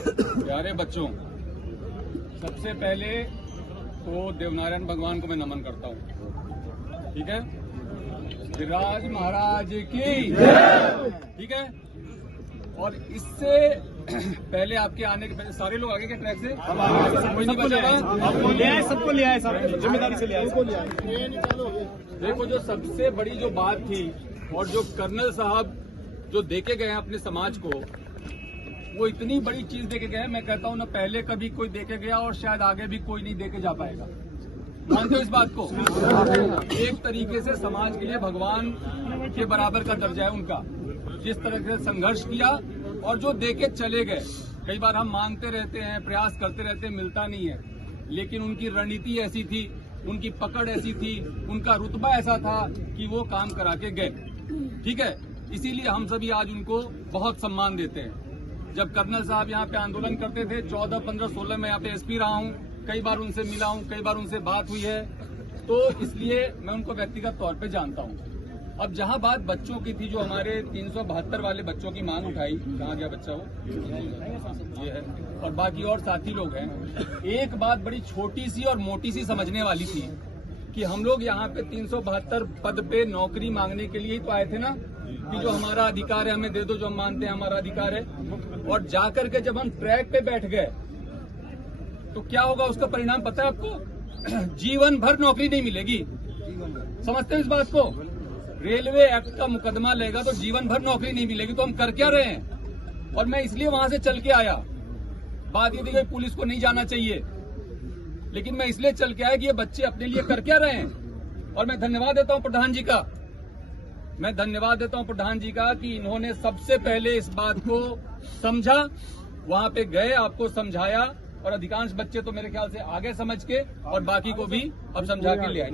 प्यारे बच्चों, सबसे पहले तो देवनारायण भगवान को मैं नमन करता हूँ। ठीक है, गिरिराज महाराज की, ठीक है। और इससे पहले आपके आने के पहले सारे लोग आगे के ट्रैक से कोई नहीं बचा, सबको लिया है सर, जिम्मेदारी से लिया है। देखो, जो सबसे बड़ी जो बात थी और जो कर्नल साहब जो देके गए हैं अपने समाज को, वो इतनी बड़ी चीज देके गए, मैं कहता हूँ ना पहले कभी कोई देके गया और शायद आगे भी कोई नहीं देके जा पाएगा। मानते हो इस बात को? एक तरीके से समाज के लिए भगवान के बराबर का दर्जा है उनका, जिस तरह से संघर्ष किया और जो देके चले गए। कई बार हम मांगते रहते हैं, प्रयास करते रहते हैं, मिलता नहीं है, लेकिन उनकी रणनीति ऐसी थी, उनकी पकड़ ऐसी थी, उनका रुतबा ऐसा था कि वो काम करा के गए। ठीक है, इसीलिए हम सभी आज उनको बहुत सम्मान देते हैं। जब कर्नल साहब यहाँ पे आंदोलन करते थे 14, 15, 16 में यहाँ पे एसपी रहा हूँ, कई बार उनसे मिला हूँ, कई बार उनसे बात हुई है, तो इसलिए मैं उनको व्यक्तिगत तौर पे जानता हूँ। अब जहाँ बात बच्चों की थी, जो हमारे 372 वाले बच्चों की मांग उठाई, कहाँ गया बच्चा वो, ये है, और बाकी और साथी लोग हैं। एक बात बड़ी छोटी सी और मोटी सी समझने वाली थी कि हम लोग यहाँ पे 372 पद पे नौकरी मांगने के लिए ही तो आए थे ना, कि जो हमारा अधिकार है हमें दे दो, जो हम मानते हैं हमारा अधिकार है। और जाकर के जब हम ट्रैक पे बैठ गए तो क्या होगा, उसका परिणाम पता है आपको? जीवन भर नौकरी नहीं मिलेगी। समझते हैं इस बात को? रेलवे एक्ट का मुकदमा लेगा तो जीवन भर नौकरी नहीं मिलेगी, तो हम कर क्या रहे हैं? और मैं इसलिए वहां से चल के आया। बात ये थी कि पुलिस को नहीं जाना चाहिए, लेकिन मैं इसलिए चल के आया कि ये बच्चे अपने लिए कर क्या रहे हैं। और मैं धन्यवाद देता हूं प्रधान जी का, मैं धन्यवाद देता हूं प्रधान जी का कि इन्होंने सबसे पहले इस बात को समझा, वहां पे गए, आपको समझाया, और अधिकांश बच्चे तो मेरे ख्याल से आगे समझ के और बाकी को भी अब समझा के ले आए।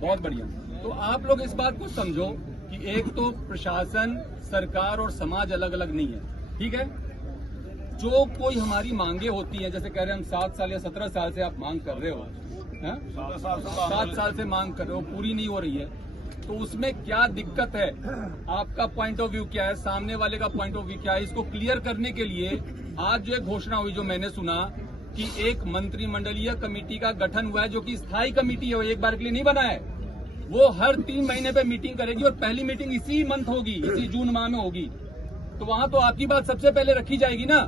बहुत बढ़िया। तो आप लोग इस बात को समझो कि एक तो प्रशासन, सरकार और समाज अलग अलग नहीं है। ठीक है, जो कोई हमारी मांगे होती हैं, जैसे कह रहे हैं हम 7 साल या 17 साल से आप मांग कर रहे हो, 7 साल से मांग कर रहे हो, पूरी नहीं हो रही है, तो उसमें क्या दिक्कत है? आपका पॉइंट ऑफ व्यू क्या है, सामने वाले का पॉइंट ऑफ व्यू क्या है? इसको क्लियर करने के लिए आज जो एक घोषणा हुई, जो मैंने सुना कि एक मंत्रिमंडलीय कमेटी का गठन हुआ है, जो कि स्थायी कमेटी है, वो एक बार के लिए नहीं बना है, वो हर 3 महीने पे मीटिंग करेगी और पहली मीटिंग इसी मंथ होगी, इसी जून माह में होगी। तो वहां तो आपकी बात सबसे पहले रखी जाएगी ना।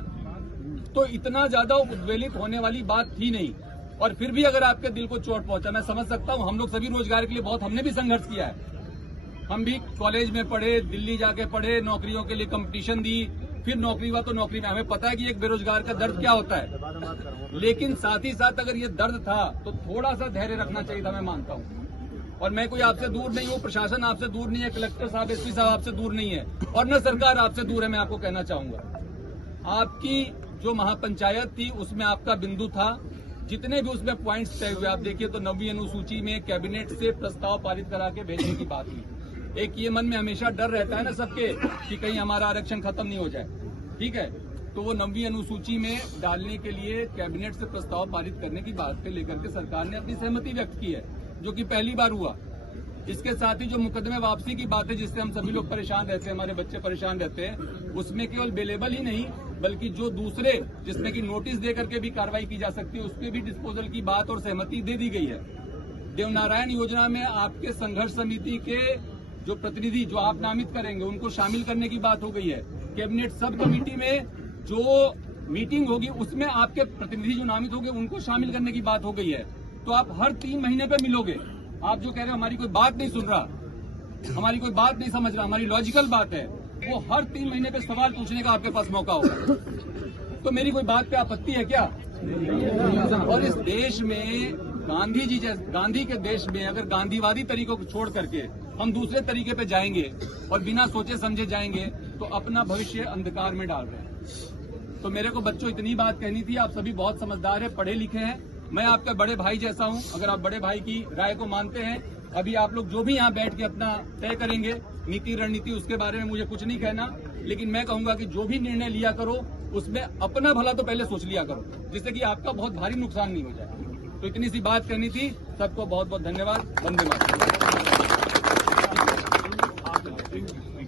तो इतना ज्यादा उद्वेलित होने वाली बात थी नहीं, और फिर भी अगर आपके दिल को चोट पहुंचा, मैं समझ सकता हूं। हम लोग सभी रोजगार के लिए बहुत, हमने भी संघर्ष किया है, हम भी कॉलेज में पढ़े, दिल्ली जाके पढ़े, नौकरियों के लिए कंपटीशन दी, फिर नौकरी हुआ तो नौकरी में हमें पता है कि एक बेरोजगार का दर्द क्या होता है। लेकिन साथ ही साथ अगर ये दर्द था तो थोड़ा सा धैर्य रखना चाहिए था, मैं मानता हूं। और मैं कोई आपसे दूर नहीं हूं, प्रशासन आपसे दूर नहीं है, कलेक्टर साहब, एसपी साहब आपसे दूर नहीं है, और न सरकार आपसे दूर है। मैं आपको कहना चाहूंगा, आपकी जो महापंचायत थी उसमें आपका बिंदु था, जितने भी उसमें पॉइंट्स तय हुए, आप देखिए तो 9वीं अनुसूची में कैबिनेट से प्रस्ताव पारित करा के भेजने की बात हुई। एक ये मन में हमेशा डर रहता है ना सबके कि कहीं हमारा आरक्षण खत्म नहीं हो जाए। ठीक है, तो वो 9वीं अनुसूची में डालने के लिए कैबिनेट से प्रस्ताव पारित करने की बात पे लेकर के सरकार ने अपनी सहमति व्यक्त की है, जो कि पहली बार हुआ। इसके साथ ही जो मुकदमे वापसी की बात है, जिससे हम सभी लोग परेशान रहते हैं, हमारे बच्चे परेशान रहते हैं, उसमें केवल बेलेबल ही नहीं बल्कि जो दूसरे जिसमें कि नोटिस दे करके भी कार्रवाई की जा सकती है, उसके भी डिस्पोजल की बात और सहमति दे दी गई है। देवनारायण योजना में आपके संघर्ष समिति के जो प्रतिनिधि जो आप नामित करेंगे, उनको शामिल करने की बात हो गई है। कैबिनेट सब कमेटी में जो मीटिंग होगी उसमें आपके प्रतिनिधि जो नामित होंगे उनको शामिल करने की बात हो गई है। तो आप हर 3 महीने पे मिलोगे। आप जो कह रहे हो हमारी कोई बात नहीं सुन रहा, हमारी कोई बात नहीं समझ रहा, हमारी लॉजिकल बात है, वो हर 3 महीने पे सवाल पूछने का आपके पास मौका होगा। तो मेरी कोई बात पे आपत्ति है क्या? और इस देश में गांधी के देश में अगर गांधीवादी तरीकों को छोड़ करके हम दूसरे तरीके पे जाएंगे और बिना सोचे समझे जाएंगे तो अपना भविष्य अंधकार में डाल रहे हैं। तो मेरे को बच्चों इतनी बात कहनी थी। आप सभी बहुत समझदार हैं, पढ़े लिखे हैं, मैं आपका बड़े भाई जैसा हूं। अगर आप बड़े भाई की राय को मानते हैं, अभी आप लोग जो भी यहाँ बैठ के अपना तय करेंगे नीति रणनीति, उसके बारे में मुझे कुछ नहीं कहना, लेकिन मैं कहूंगा कि जो भी निर्णय लिया करो उसमें अपना भला तो पहले सोच लिया करो, जिससे कि आपका बहुत भारी नुकसान नहीं हो जाए। तो इतनी सी बात करनी थी। सबको बहुत बहुत धन्यवाद। वंदे मातरम।